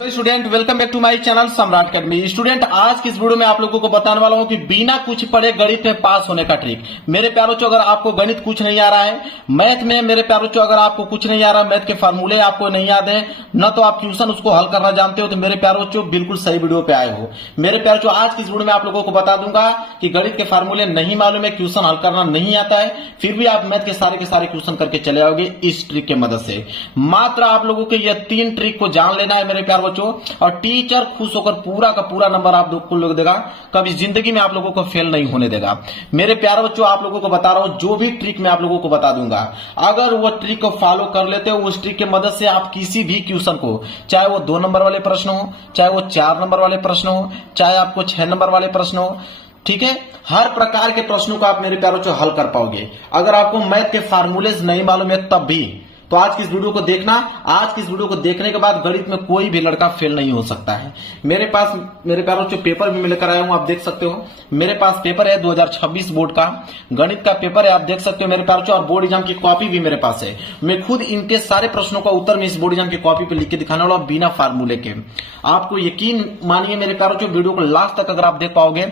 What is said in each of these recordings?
Student welcome back to my channel Samrat academy. Student आज की इस वीडियो में आप लोगों को बताने वाला हूं कि बिना कुछ पढ़े गणित में पास होने का ट्रिक। मेरे प्यारों बच्चों, अगर आपको गणित कुछ नहीं आ रहा है, मैथ में मेरे प्यारों बच्चों अगर आपको कुछ नहीं आ रहा, मैथ के फार्मूले आपको नहीं याद है, न तो आप ट्यूशन उसको हल करना जानते हो, तो मेरे प्यारों बच्चों बिल्कुल सही वीडियो पे आए हो। मेरे प्यारों बच्चों आज की इस वीडियो में आप लोगों को बता दूंगा कि गणित के फार्मूले नहीं मालूम है, ट्यूशन हल करना नहीं आता है, फिर भी आप मैथ के सारे क्वेश्चन करके चले आओगे इस ट्रिक की मदद से। मात्र आप लोगों के ये 3 ट्रिक को जान लेना है मेरे प्यार बच्चों, और टीचर खुश होकर पूरा का पूरा नंबर आप लोगों को देगा, कभी जिंदगी में आप लोगों को फेल नहीं होने देगा। मेरे प्यारे बच्चों आप लोगों को बता रहा हूं, जो भी ट्रिक मैं आप लोगों को बता दूंगा, अगर वो ट्रिक को फॉलो कर लेते हो, उस ट्रिक की मदद से आप किसी भी क्वेश्चन को, चाहे वो 2 नंबर वाले प्रश्न हो, चाहे वो 4 नंबर वाले प्रश्न हो, चाहे आपको 6 नंबर वाले प्रश्न हो, ठीक है, हर प्रकार के प्रश्नों को आप मेरे प्यारे बच्चों हल कर पाओगे। अगर आपको मैथ के फार्मूलेज नहीं मालूम है तब भी, तो आज की इस वीडियो को देखना। आज की इस वीडियो को देखने के बाद गणित में कोई भी लड़का फेल नहीं हो सकता है। मेरे पास मेरे प्यारों जो पेपर भी मैं लेकर आया हूं, आप देख सकते हो, मेरे पास पेपर है 2026 बोर्ड का गणित का पेपर है, आप देख सकते हो मेरे प्यारों, और बोर्ड एग्जाम की कॉपी भी मेरे पास है। मैं खुद इनके सारे प्रश्नों का उत्तर मैं इस बोर्ड एग्जाम की कॉपी पे लिख के दिखाने वाला हूं, बिना फार्मूले के। आपको यकीन मानिए मेरे प्यारों, वीडियो को लास्ट तक अगर आप देख पाओगे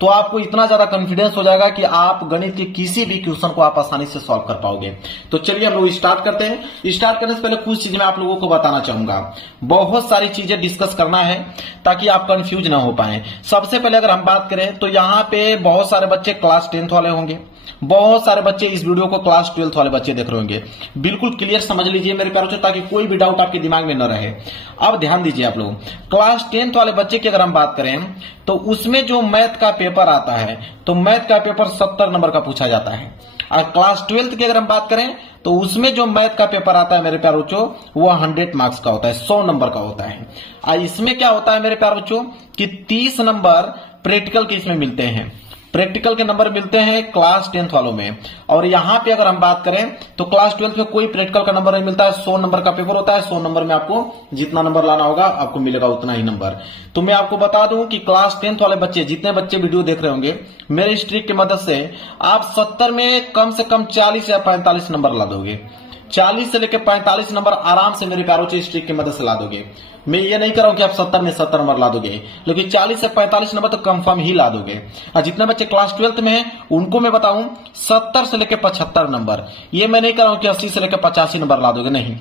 तो आपको इतना ज्यादा कॉन्फिडेंस हो जाएगा कि आप गणित के किसी भी क्वेश्चन को आप आसानी से सॉल्व कर पाओगे। तो चलिए हम लोग स्टार्ट करते हैं। स्टार्ट करने से पहले कुछ चीजें मैं आप लोगों को बताना चाहूंगा, बहुत सारी चीजें डिस्कस करना है ताकि आप कंफ्यूज ना हो पाए। सबसे पहले अगर हम बात करें तो यहाँ पे बहुत सारे बच्चे क्लास 10th वाले होंगे, बहुत सारे बच्चे इस वीडियो को क्लास 12th वाले बच्चे देख रहे होंगे। बिल्कुल क्लियर समझ लीजिए मेरे प्यारों से, ताकि कोई भी डाउट आपके दिमाग में न रहे। अब ध्यान दीजिए आप लोग, क्लास 10th वाले बच्चे की अगर हम बात करें तो उसमें जो मैथ का पेपर आता है, तो मैथ का पेपर 70 नंबर का पूछा जाता है। और क्लास 12th की अगर हम बात करें तो उसमें जो मैथ का पेपर आता है मेरे प्यारे बच्चों, वो 100 मार्क्स का होता है, 100 नंबर का होता है। और इसमें क्या होता है मेरे प्यारे बच्चों कि 30 नंबर प्रैक्टिकल के इसमें मिलते हैं, प्रैक्टिकल के नंबर मिलते हैं क्लास 10th वालों में। और यहां पे अगर हम बात करें तो क्लास 12th में कोई प्रैक्टिकल का नंबर नहीं मिलता है, 100 नंबर का पेपर होता है। 100 नंबर में आपको जितना नंबर लाना होगा आपको मिलेगा उतना ही नंबर। तो मैं आपको बता दूं कि क्लास 10th वाले बच्चे, जितने बच्चे वीडियो देख रहे होंगे, मेरे इस ट्रिक की मदद से आप 70 में कम से कम 40 या 45 नंबर ला दोगे। 40 से लेकर 45 नंबर आराम से मेरे प्यारों से इस ट्रिक की मदद से ला दोगे। मैं ये नहीं कर रहा हूं कि आप 70 में 70 नंबर ला दोगे, लेकिन 40 से 45 नंबर तो कंफर्म ही ला दोगे। और जितने बच्चे क्लास 12th में हैं उनको मैं बताऊं 70 से लेकर 75 नंबर, ये मैं नहीं कर रहा हूं कि 80 से लेकर 85 नंबर ला दोगे, नहीं।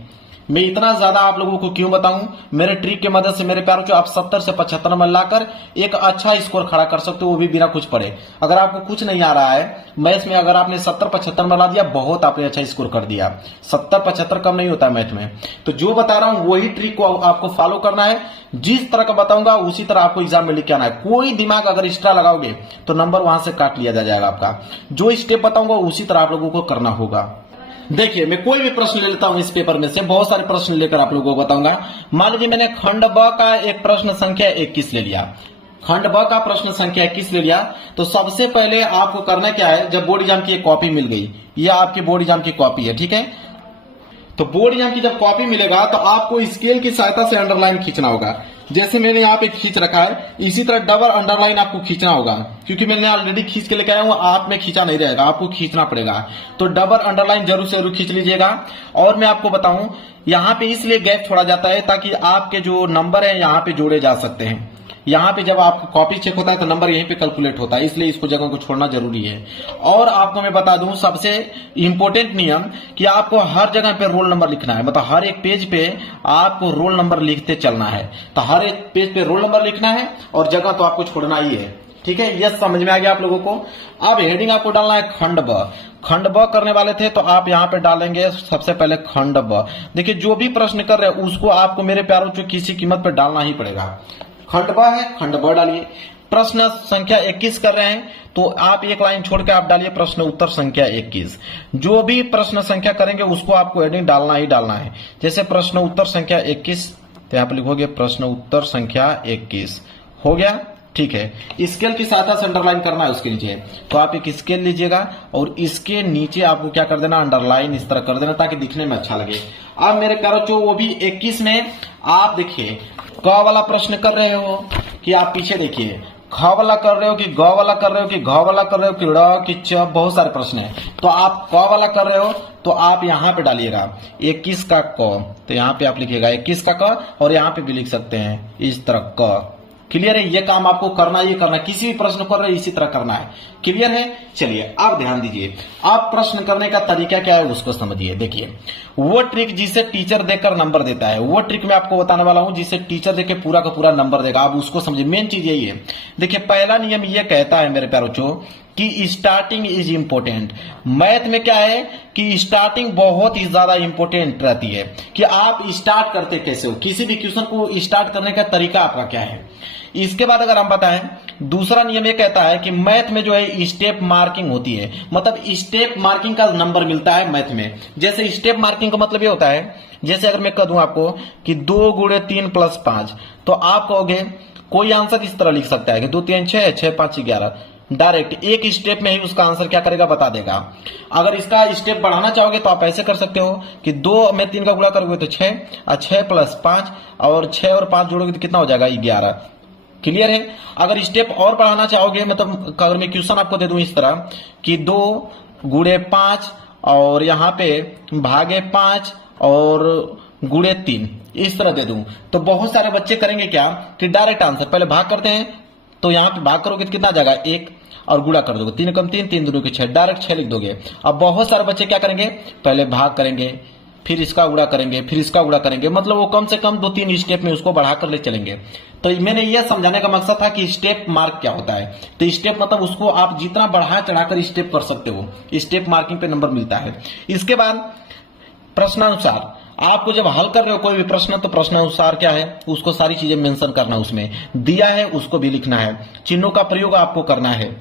मैं इतना ज्यादा आप लोगों को क्यों बताऊं, मेरे ट्रिक की मदद से मेरे प्यारों को आप 70 से 75 नंबर लाकर एक अच्छा स्कोर खड़ा कर सकते हो, वो भी बिना कुछ पढ़े। अगर आपको कुछ नहीं आ रहा है मैथ में, अगर आपने 70-75 नंबर ला दिया, बहुत आपने अच्छा स्कोर कर दिया। 70-75 कम नहीं होता मैथ में। तो जो बता रहा हूं वही ट्रिक को आपको फॉलो करना है, जिस तरह का बताऊंगा उसी तरह आपको एग्जाम में लिख के आना है। कोई दिमाग अगर एक्स्ट्रा लगाओगे तो नंबर वहां से काट लिया जाएगा आपका। जो स्टेप बताऊंगा उसी तरह आप लोगों को करना होगा। देखिए मैं कोई भी प्रश्न ले लेता हूं इस पेपर में से, बहुत सारे प्रश्न लेकर आप लोगों को बताऊंगा। मान लीजिए मैंने खंड ब का एक प्रश्न संख्या 21 ले लिया, खंड ब का प्रश्न संख्या 21 ले लिया। तो सबसे पहले आपको करना क्या है, जब बोर्ड एग्जाम की एक कॉपी मिल गई, यह आपकी बोर्ड एग्जाम की कॉपी है, ठीक है। तो बोर्ड एग्जाम की जब कॉपी मिलेगा तो आपको स्केल की सहायता से अंडरलाइन खींचना होगा। जैसे मैंने यहाँ पे खींच रखा है, इसी तरह डबल अंडरलाइन आपको खींचना होगा, क्योंकि मैंने ऑलरेडी खींच के लेके आया हूँ, आप में खींचा नहीं रहेगा, आपको खींचना पड़ेगा। तो डबल अंडरलाइन जरूर से जरूर खींच लीजिएगा। और मैं आपको बताऊं, यहाँ पे इसलिए गैप छोड़ा जाता है ताकि आपके जो नंबर है यहाँ पे जोड़े जा सकते हैं। यहाँ पे जब आपका कॉपी चेक होता है तो नंबर यहीं पे कैलकुलेट होता है, इसलिए इसको जगह को छोड़ना जरूरी है। और आपको मैं बता दूं सबसे इंपॉर्टेंट नियम कि आपको हर जगह पे रोल नंबर लिखना है, मतलब हर एक पेज पे आपको रोल नंबर लिखते चलना है। तो हर एक पेज पे रोल नंबर लिखना है और जगह तो आपको छोड़ना ही है, ठीक है। यह समझ में आ गया आप लोगों को। अब हेडिंग आपको डालना है खंड ब। खंड ब करने वाले थे तो आप यहाँ पे डालेंगे सबसे पहले खंड ब। देखिए जो भी प्रश्न कर रहे हैं उसको आपको मेरे प्यारों को किसी कीमत पर डालना ही पड़ेगा। खंड ब है, खंड ब डालिए। प्रश्न संख्या 21 कर रहे हैं तो आप एक लाइन छोड़ के आप डालिए प्रश्न उत्तर संख्या 21। जो भी प्रश्न संख्या करेंगे उसको आपको हेडिंग डालना ही डालना है। जैसे प्रश्न उत्तर संख्या 21, तो यहाँ पे लिखोगे प्रश्न उत्तर संख्या 21। हो गया, ठीक है। स्केल की सहायता से अंडरलाइन करना है उसके नीचे, तो आप एक स्केल लीजिएगा और इसके नीचे आपको क्या कर देना, अंडरलाइन इस तरह कर देना ताकि दिखने में अच्छा लगे। अब मेरे प्यारों वो भी 21 में आप देखिए क वाला प्रश्न कर रहे हो कि आप पीछे देखिए, ख वाला कर रहे हो कि ग वाला कर रहे हो कि घ वाला कर रहे हो कि ड़ कि च, बहुत सारे प्रश्न है। तो आप क वाला कर रहे हो तो आप यहाँ पे डालिएगा 21 का क, तो यहाँ पे आप लिखिएगा 21 का क और यहाँ पे भी लिख सकते हैं इस तरह क। क्लियर है? ये काम आपको करना ही करना, किसी भी प्रश्न कर रहे इसी तरह करना है। क्लियर है? चलिए अब ध्यान दीजिए, आप प्रश्न करने का तरीका क्या है उसको समझिए। देखिए, वो ट्रिक जिसे टीचर देकर नंबर देता है, वो ट्रिक मैं आपको बताने वाला हूं जिसे टीचर देके पूरा का पूरा नंबर देगा। आप उसको समझिए, मेन चीज यही है। देखिए, पहला नियम ये कहता है मेरे प्यारे बच्चों कि स्टार्टिंग इज इंपोर्टेंट। मैथ में क्या है कि स्टार्टिंग बहुत ही ज्यादा इंपोर्टेंट रहती है कि आप स्टार्ट करते कैसे हो, किसी भी क्वेश्चन को स्टार्ट करने का तरीका आपका क्या है। इसके बाद अगर हम बताएं, दूसरा नियम ये कहता है कि मैथ में जो है स्टेप मार्किंग होती है, मतलब स्टेप मार्किंग का नंबर मिलता है मैथ में। जैसे स्टेप मार्किंग का मतलब ये होता है, जैसे अगर मैं कह दूं आपको कि 2 गुणे 3 प्लस 5, तो आप कहोगे, कोई आंसर इस तरह लिख सकता है कि 2 3 6 6 5 11, डायरेक्ट एक स्टेप में ही उसका आंसर क्या करेगा बता देगा। अगर इसका स्टेप बढ़ाना चाहोगे तो आप ऐसे कर सकते हो कि 2 में 3 का गुणा करोगे तो 6 और 6 प्लस 5 और 6 और 5 जोड़ोगे तो कितना हो जाएगा 11। क्लियर है? अगर स्टेप और बढ़ाना चाहोगे, मतलब अगर मैं क्वेश्चन आपको दे दूं इस तरह कि 2 गुणे 5 और यहाँ पे भागे 5 और गुणे 3, इस तरह दे दूं, तो बहुत सारे बच्चे करेंगे क्या कि डायरेक्ट आंसर पहले भाग करते हैं, तो यहाँ पे भाग करोगे तो कितना आ जाएगा 1 और गुणा कर दोगे 3 कम 3 3 दूनी के 6, डायरेक्ट 6 लिख दोगे। अब बहुत सारे बच्चे क्या करेंगे, पहले भाग करेंगे, फिर इसका गुणा करेंगे, फिर इसका गुणा करेंगे, मतलब वो कम से कम 2-3 स्टेप में उसको बढ़ाकर ले चलेंगे। तो मैंने यह समझाने का मकसद था कि स्टेप मार्क क्या होता है। तो स्टेप मतलब उसको आप जितना बढ़ा चढ़ाकर स्टेप कर सकते हो, स्टेप मार्किंग पे नंबर मिलता है। इसके बाद प्रश्नानुसार, आपको जब हल कर रहे हो कोई भी प्रश्न, तो प्रश्नानुसार क्या है उसको सारी चीजें मेंशन करना, उसमें दिया है उसको भी लिखना है, चिन्हों का प्रयोग आपको करना है।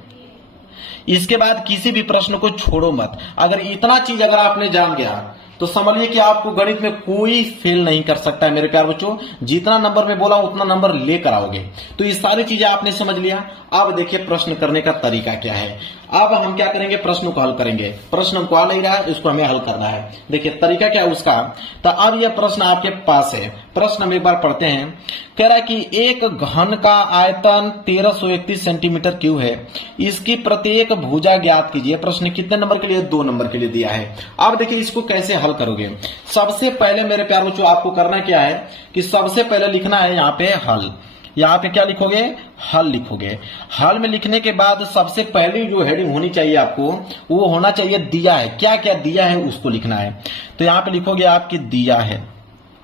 इसके बाद किसी भी प्रश्न को छोड़ो मत। अगर इतना चीज अगर आपने जान गया तो समझिए कि आपको गणित में कोई फेल नहीं कर सकता है मेरे प्यारे बच्चों। जितना नंबर में बोला उतना नंबर लेकर आओगे। तो ये सारी चीजें आपने समझ लिया। अब देखिए प्रश्न करने का तरीका क्या है। अब हम क्या करेंगे, प्रश्न को हल करेंगे। प्रश्न हमको आ नहीं रहा है, इसको हमें हल करना है। देखिए तरीका क्या है उसका। तो अब यह प्रश्न आपके पास है। प्रश्न हम एक बार पढ़ते हैं। कह रहा है कि एक घन का आयतन 1331 सेंटीमीटर क्यूब है, इसकी प्रत्येक भुजा ज्ञात कीजिए। प्रश्न कितने नंबर के लिए, 2 नंबर के लिए दिया है। अब देखिए इसको कैसे हल करोगे। सबसे पहले मेरे प्यारे बच्चों आपको करना क्या है कि सबसे पहले लिखना है यहाँ पे हल। यहाँ पे क्या लिखोगे, हल लिखोगे। हल में लिखने के बाद सबसे पहली जो हेडिंग होनी चाहिए आपको, वो होना चाहिए दिया है। क्या क्या दिया है उसको लिखना है। तो यहाँ पे लिखोगे आपकी दिया है,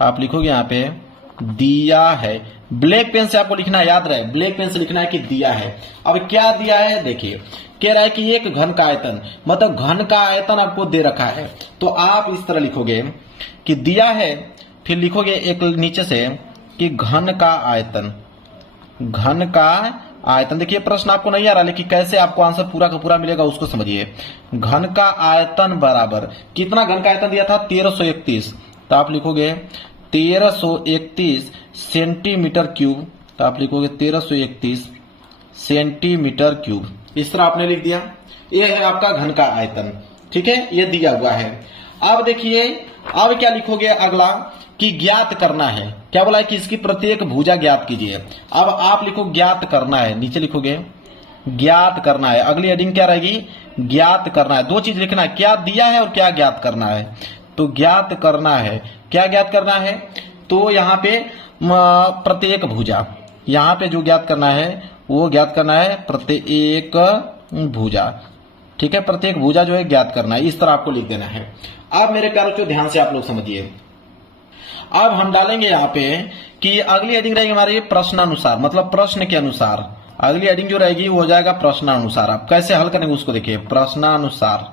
आप लिखोगे यहाँ पे दिया है। ब्लैक पेन से आपको लिखना है, याद रहे ब्लैक पेन से लिखना है कि दिया है। अब क्या दिया है, देखिए कह रहा है कि एक घन का आयतन, मतलब घन का आयतन आपको दे रखा है। तो आप इस तरह लिखोगे कि दिया है, फिर लिखोगे एक नीचे से कि घन का आयतन, घन का आयतन। देखिए प्रश्न आपको नहीं आ रहा, लेकिन कैसे आपको आंसर पूरा का पूरा मिलेगा उसको समझिए। घन का आयतन बराबर कितना, घन का आयतन दिया था 1331, तो आप लिखोगे 1331 सेंटीमीटर क्यूब। तो आप लिखोगे 1331 सेंटीमीटर क्यूब। इस तरह आपने लिख दिया। ये है आपका घन का आयतन, ठीक है, ये दिया हुआ है। अब देखिए अब क्या लिखोगे अगला कि ज्ञात करना है। क्या बोला है कि इसकी प्रत्येक भुजा ज्ञात कीजिए। अब आप लिखो ज्ञात करना है, नीचे लिखोगे ज्ञात करना है। अगली हेडिंग क्या रहेगी, ज्ञात करना है। 2 चीज लिखना है, क्या दिया है और क्या ज्ञात करना है। तो ज्ञात करना है, क्या ज्ञात करना है, तो यहाँ पे प्रत्येक भुजा, यहाँ पे जो ज्ञात करना है वो ज्ञात करना है प्रत्येक भुजा, ठीक है, प्रत्येक भुजा जो है ज्ञात करना है। इस तरह आपको लिख देना है। अब मेरे प्यारों को ध्यान से आप लोग समझिए। अब हम डालेंगे यहाँ पे कि अगली हेडिंग रहेगी हमारी प्रश्नानुसार, मतलब प्रश्न के अनुसार। अगली हेडिंग जो रहेगी वो हो जाएगा प्रश्नानुसार। आप कैसे हल करेंगे उसको देखिए, प्रश्नानुसार।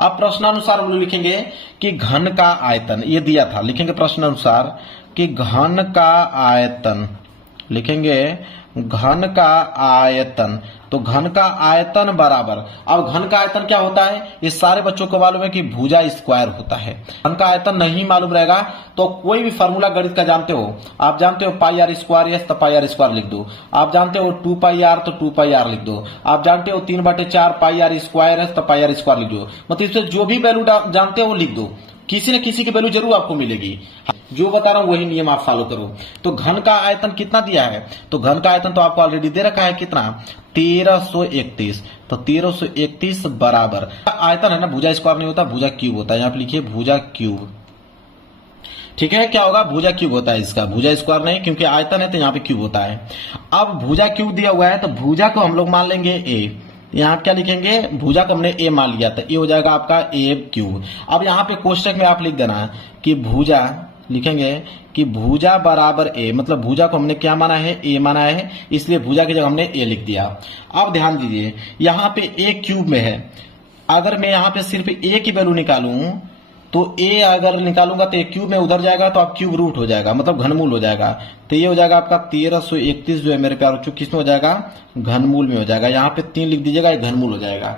आप प्रश्नानुसार हम लोग लिखेंगे कि घन का आयतन, ये दिया था, लिखेंगे प्रश्नानुसार कि घन का आयतन, लिखेंगे घन का आयतन। तो घन का आयतन बराबर, अब घन का आयतन क्या होता है, ये सारे बच्चों को मालूम है कि भुजा स्क्वायर होता है। घन का आयतन नहीं मालूम रहेगा तो कोई भी फार्मूला गणित का जानते हो, आप जानते हो पाई आर स्क्वायर एस, तो पाई आर स्क्वायर लिख दो। आप जानते हो 2 पाई आर, तो 2 पाई आर लिख दो। आप जानते हो 3/4 पाई आर स्क्वायर एस, तो पाई आर स्क्वायर लिख दो। मतलब इससे जो भी वैल्यू जानते हो वो लिख दो, किसी न किसी की वैल्यू जरूर आपको मिलेगी। जो बता रहा हूं वही नियम आप फॉलो करो। तो घन का आयतन कितना दिया है, तो घन का आयतन तो आपको ऑलरेडी दे रखा है कितना, 1331। तो 1331 बराबर आयतन है ना, भुजा स्क्वायर नहीं होता, भुजा क्यूब होता है। यहां पे लिखिए भुजा क्यूब, ठीक है। क्या होगा, भुजा क्यूब होता है इसका, भुजा स्क्वायर नहीं, क्योंकि आयतन है तो यहाँ पे क्यूब होता है। अब भुजा क्यूब दिया हुआ है तो भुजा को हम लोग मान लेंगे ए। यहाँ क्या लिखेंगे, भुजा को हमने ए मान लिया था, ये हो जाएगा आपका ए क्यूब। अब यहाँ पे कोष्टक में आप लिख देना कि भुजा, लिखेंगे कि भुजा बराबर ए, मतलब भुजा को हमने क्या माना है, ए माना है, इसलिए भुजा की जगह हमने ए लिख दिया। अब ध्यान दीजिए यहाँ पे ए क्यूब में है, अगर मैं यहाँ पे सिर्फ ए की वैल्यू निकालूं तो ए अगर निकालूंगा तो ए क्यूब में उधर जाएगा तो आप क्यूब रूट हो जाएगा, मतलब घनमूल हो जाएगा। तो ये हो जाएगा आपका 1331 जो है मेरे प्यारे बच्चों, किसमें हो जाएगा, घनमूल में हो जाएगा। यहाँ पे 3 लिख दीजिएगा, ये घनमूल हो जाएगा।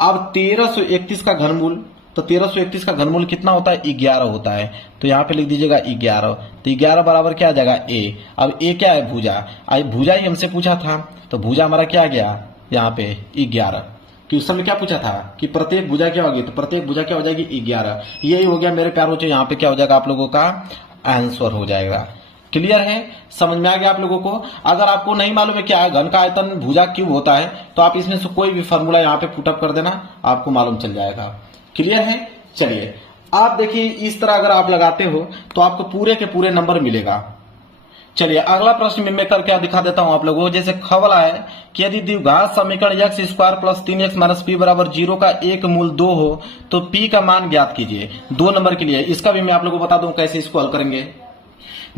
अब 1331 का घनमूल, तो 1331 का घनमूल कितना होता है, 11 होता है। तो यहाँ पे लिख दीजिएगा 11। तो 11 बराबर क्या आ जाएगा, ए। अब ए क्या है, भुजा। अब भुजा ही हमसे पूछा था, तो भुजा हमारा क्या आ गया यहाँ पे 11। क्वेश्चन में क्या पूछा था कि प्रत्येक भुजा क्या होगी, तो प्रत्येक भुजा क्या हो जाएगी, 11। यही हो गया मेरे प्यारों, यहाँ पे क्या हो जाएगा आप लोगों का आंसर हो जाएगा। क्लियर है, समझ में आ गया आप लोगों को। अगर आपको नहीं मालूम है क्या है, घन का आयतन भुजा क्यूब होता है, तो आप इसमें से कोई भी फॉर्मूला यहाँ पे पुटअप कर देना, आपको मालूम चल जाएगा। क्लियर है, चलिए आप देखिए इस तरह अगर आप लगाते हो तो आपको पूरे के पूरे नंबर मिलेगा। चलिए अगला प्रश्न में मैं कर क्या दिखा देता हूं आप लोगों को। जैसे खबला है कि यदि द्विघात समीकरण x square plus 3x minus P बराबर 0 का एक मूल 2 हो तो p का मान ज्ञात कीजिए। 2 नंबर के लिए इसका भी मैं आप लोगों को बता दूं कैसे इसको हल करेंगे।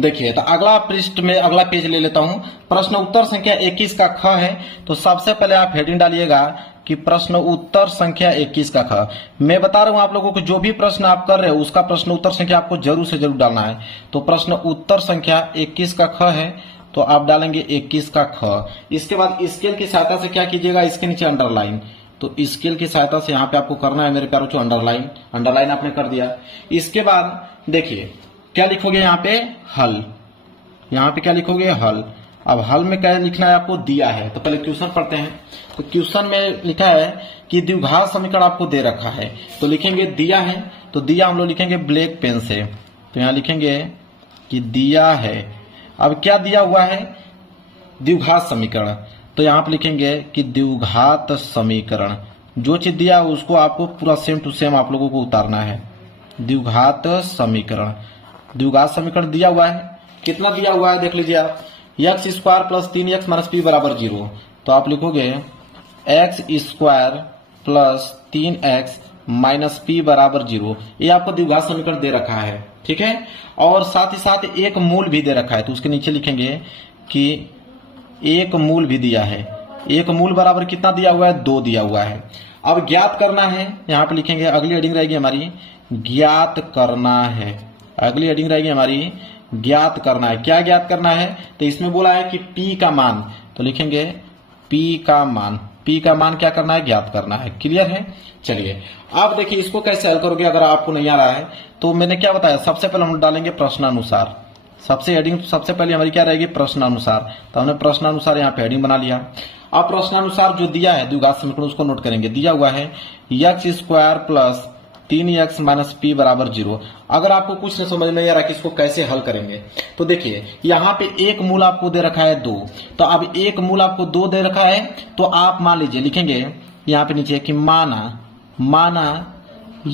देखिए तो अगला पृष्ठ में अगला पेज ले लेता हूं। प्रश्न उत्तर संख्या 21 का ख है, तो सबसे पहले आप हेडिंग डालिएगा कि प्रश्न उत्तर संख्या 21 का ख। मैं बता रहा हूं आप लोगों को जो भी प्रश्न आप कर रहे हो उसका प्रश्न उत्तर संख्या आपको जरूर से जरूर डालना है। तो प्रश्न उत्तर संख्या 21 का ख है, तो आप डालेंगे 21 का ख। इसके बाद स्केल की सहायता से क्या कीजिएगा, इसके नीचे अंडरलाइन। तो स्केल की सहायता से यहाँ पे आपको करना है मेरे प्यारों को अंडरलाइन। अंडरलाइन आपने कर दिया। इसके बाद देखिए क्या लिखोगे यहाँ पे, हल। यहाँ पे क्या लिखोगे, हल। अब हल में क्या लिखना है आपको, दिया है। तो पहले क्वेश्चन पढ़ते हैं। तो क्वेश्चन में लिखा है कि द्विघात समीकरण आपको दे रखा है, तो लिखेंगे दिया है। तो दिया हम लोग लिखेंगे ब्लैक पेन से। तो यहाँ लिखेंगे कि दिया है। अब क्या दिया हुआ है, द्विघात समीकरण। तो यहाँ पे लिखेंगे कि द्विघात समीकरण, जो चीज दिया है उसको आपको पूरा सेम टू सेम आप लोगों को उतारना है। द्विघात समीकरण, द्विघात समीकरण दिया हुआ है, कितना दिया हुआ है देख लीजिए आप, x square plus 3x minus P बराबर 0। तो आप लिखोगे x square plus 3x minus P बराबर 0। ये आपको द्विघात समीकरण दे रखा है, ठीक है। और साथ ही साथ एक मूल भी दे रखा है, तो उसके नीचे लिखेंगे कि एक मूल भी दिया है। एक मूल बराबर कितना दिया हुआ है, 2 दिया हुआ है। अब ज्ञात करना है, यहाँ पे लिखेंगे अगली हेडिंग रहेगी हमारी ज्ञात करना है। अगली हेडिंग रहेगी हमारी ज्ञात करना है। क्या ज्ञात करना है, तो इसमें बोला है कि p का मान, तो लिखेंगे p का मान। p का मान क्या करना है, ज्ञात करना है। क्लियर है, चलिए आप देखिए इसको कैसे हल करोगे। अगर आपको नहीं आ रहा है तो मैंने क्या बताया, सबसे पहले हम डालेंगे प्रश्नानुसार। सबसे हेडिंग सबसे पहले हमारी क्या रहेगी, प्रश्नानुसार। तो हमने प्रश्नानुसार यहाँ पे हेडिंग बना लिया। अब प्रश्नानुसार जो दिया है द्विघात समीकरण उसको नोट करेंगे। दिया हुआ है x square plus 3x minus P बराबर 0। अगर आपको कुछ नहीं समझ में आ रहा कि इसको कैसे हल करेंगे, तो देखिए यहाँ पे एक मूल आपको दे रखा है 2। तो अब एक मूल आपको 2 दे रखा है, तो आप मान लीजिए लिखेंगे यहाँ पे नीचे कि माना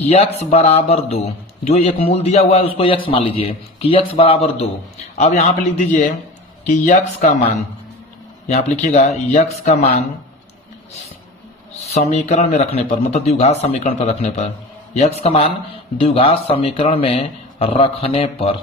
x बराबर 2। जो एक मूल दिया हुआ है उसको x मान लीजिए कि x बराबर 2। अब यहाँ पे लिख दीजिए कि x का मान, यहाँ पे लिखिएगा x का मान समीकरण में रखने पर, मतलब द्विघात समीकरण पर रखने पर, x का मान द्विघात समीकरण में रखने पर,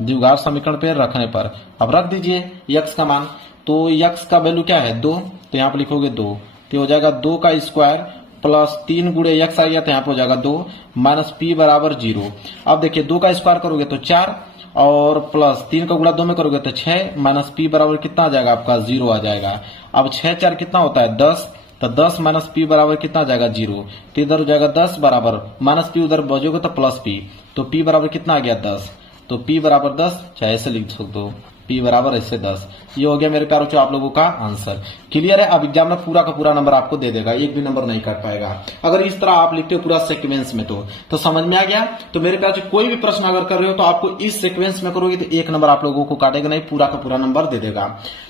द्विघात समीकरण पे रखने पर। अब रख दीजिए x का मान। तो x का वैल्यू क्या है, 2। तो यहाँ पे लिखोगे 2। तो हो जाएगा 2 का स्क्वायर प्लस 3 गुणे x आ गया, तो यहाँ पे हो जाएगा 2 माइनस पी बराबर 0। अब देखिए 2 का स्क्वायर करोगे तो 4 और प्लस 3 का गुणा 2 में करोगे तो 6 माइनस पी बराबर कितना आ जाएगा आपका, 0 आ जाएगा। अब 6 4 कितना होता है, 10। तो 10 माइनस पी बराबर कितना आ जाएगा, 0। तो इधर हो जाएगा 10 बराबर माइनस पी, उधर बचोगे तो प्लस पी। तो पी बराबर कितना आ गया, 10। तो पी बराबर 10, चाहे ऐसे लिख सकते हो p बराबर इससे 10। ये हो गया मेरे प्यारे बच्चों आप लोगों का आंसर। क्लियर है। अब एग्जामिनर पूरा का पूरा नंबर आपको दे देगा, एक भी नंबर नहीं काट पाएगा अगर इस तरह आप लिखते हो पूरा सीक्वेंस में। तो समझ में आ गया। तो मेरे प्यारे बच्चों कोई भी प्रश्न अगर कर रहे हो तो आपको इस सीक्वेंस में करोगे तो एक नंबर आप लोगों को काटेगा नहीं, पूरा का पूरा नंबर दे देगा।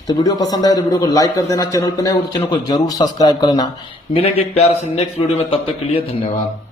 तो वीडियो पसंद आए तो वीडियो को लाइक कर देना, चैनल पर नए हो तो चैनल को जरूर सब्सक्राइब कर लेना। मिलेंगे एक प्यारे से नेक्स्ट वीडियो में, तब तक के लिए धन्यवाद।